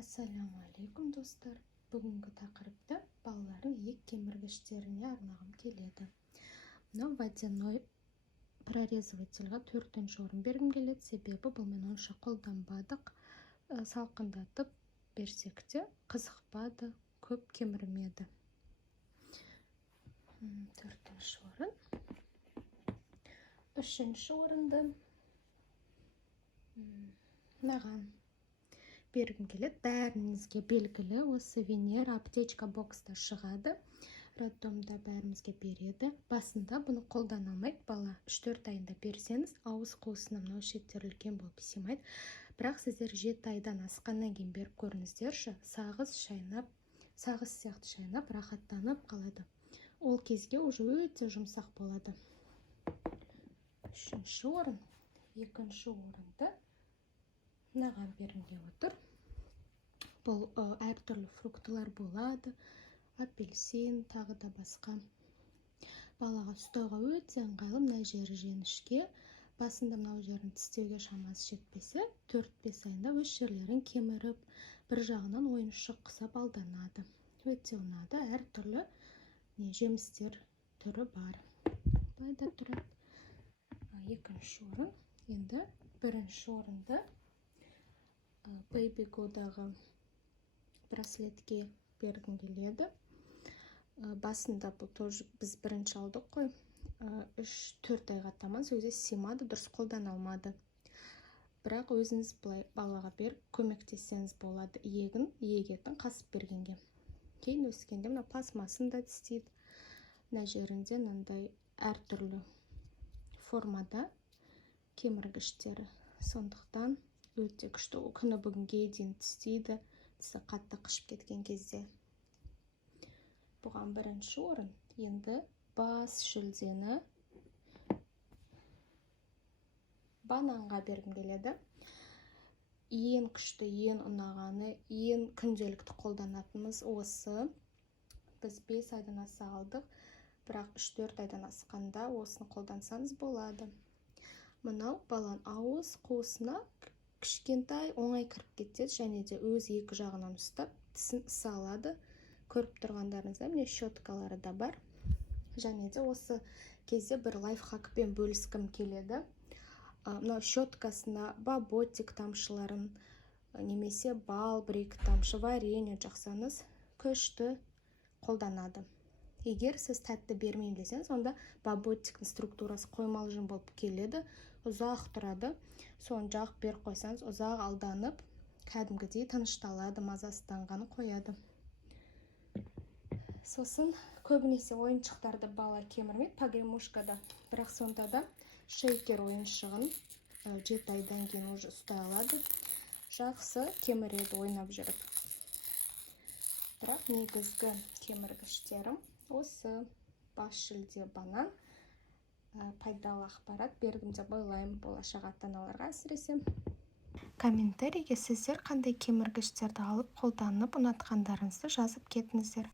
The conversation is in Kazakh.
Ассаламу алейкум достар. Бүгінгі тақырыпты балалардың иек кеміргіштеріне арнағым келеді. Мынау водяной прорезывательға 4-ші орын бергім келеді, себебі бұл мен онша қолданбадық. Салқындатып берсек те қызықпады, көп кемірмеді. 4-ші орын. 3-ші орынды маған бергім келеді. Бәріңізге белгілі, осы Венера аптечка бокста шығады. Роддомда бәрімізге береді. Басында бұны қолдана алмайды. Бала 3-4 айында берсеңіз, ауыз қуысына мынау шеттер үлкен болып сыймайды. Бірақ сіздер 7 айдан асқаннан кейін беріп көріңіздерші, сағыз сияқты шайнап, рахаттанып қалады. Ол кезге уже өте жұмсақ болады. 3-ші орын. 2-ші орынды мынаған бергім келіп отыр. Бұл әртүрлі фруктылар болады, апельсин, тағы да басқа. Балаға ұстауға өте ыңғайлы. Мына жері жіңішке. Басында мынау жерін тістеуге шамасы жетпесе, 4-5 айында өз жерлерін кеміріп, бір жағынан ойыншық құсап алданады. Өте ұнады. Әртүрлі жемістер түрі бар. Байда тұрады. 2-ші орын. Енді 1-ші орынды Baby Go-дағы браслетке бергім келеді. Басында бұл тоже біз бірінші алдық қой. 3-4 айға таман өзі симады, дұрыс қолдана алмады. Бірақ өзіңіз былай балаға беріп көмектессеңіз болады. Иегетін қасып бергенге. Кейін өскенде мына пластмасын да тістейді. Мына жерінде мынандай әртүрлі формада кеміргіштері. Сондықтан өте күшті. Күні бүгінге дейін тістейді. Тісі қатты қышып кеткен кезде. Бұған 1-ші орын. Енді бас жүлдені бананға бергім келеді. Ең күшті, ең ұнағаны, ең күнделікті қолданатынымыз осы. Біз 5 айдан аса алдық, бірақ 3-4 айдан асқанда осыны қолдансаңыз болады. Мынау балан ауыз қуысына кішкентай оңай кіріп кетеді, және де өз екі жағынан ұстап, тісін ыса алады. Көріп тұрғандарыңызда міне щеткалары да бар. Және де осы кезде бір лайфхакпен бөліскім келеді. Мынау щеткасына баботик тамшыларын, немесе бал, бір-екі тамшы варенье жақсаңыз, күшті қолданады. Егер сіз тәтті бермеймін десеңіз, онда баботиктің структурасы қоймалы жүн болып келеді, ұзақ тұрады. Соны жағып беріп қойсаңыз, ұзақ алданып, кәдімгідей тынышталады, мазасызданғаны қояды. Сосын көбінесе ойыншықтарды бала кемірмейді, погремушкада. Бірақ сонда да шейкер ойыншығын 7 айдан кейін уже ұстай алады. Жақсы кеміреді ойнап жүріп. Бірақ негізгі кеміргіштерім осы. Бас жүлде банан. Пайдалы ақпарат бергім деп ойлаймын, болашақ ата-аналарға әсіресе. Комментарийге сіздер қандай кеміргіштерді алып қолданып ұнатқандарыңызды жазып кетіңіздер.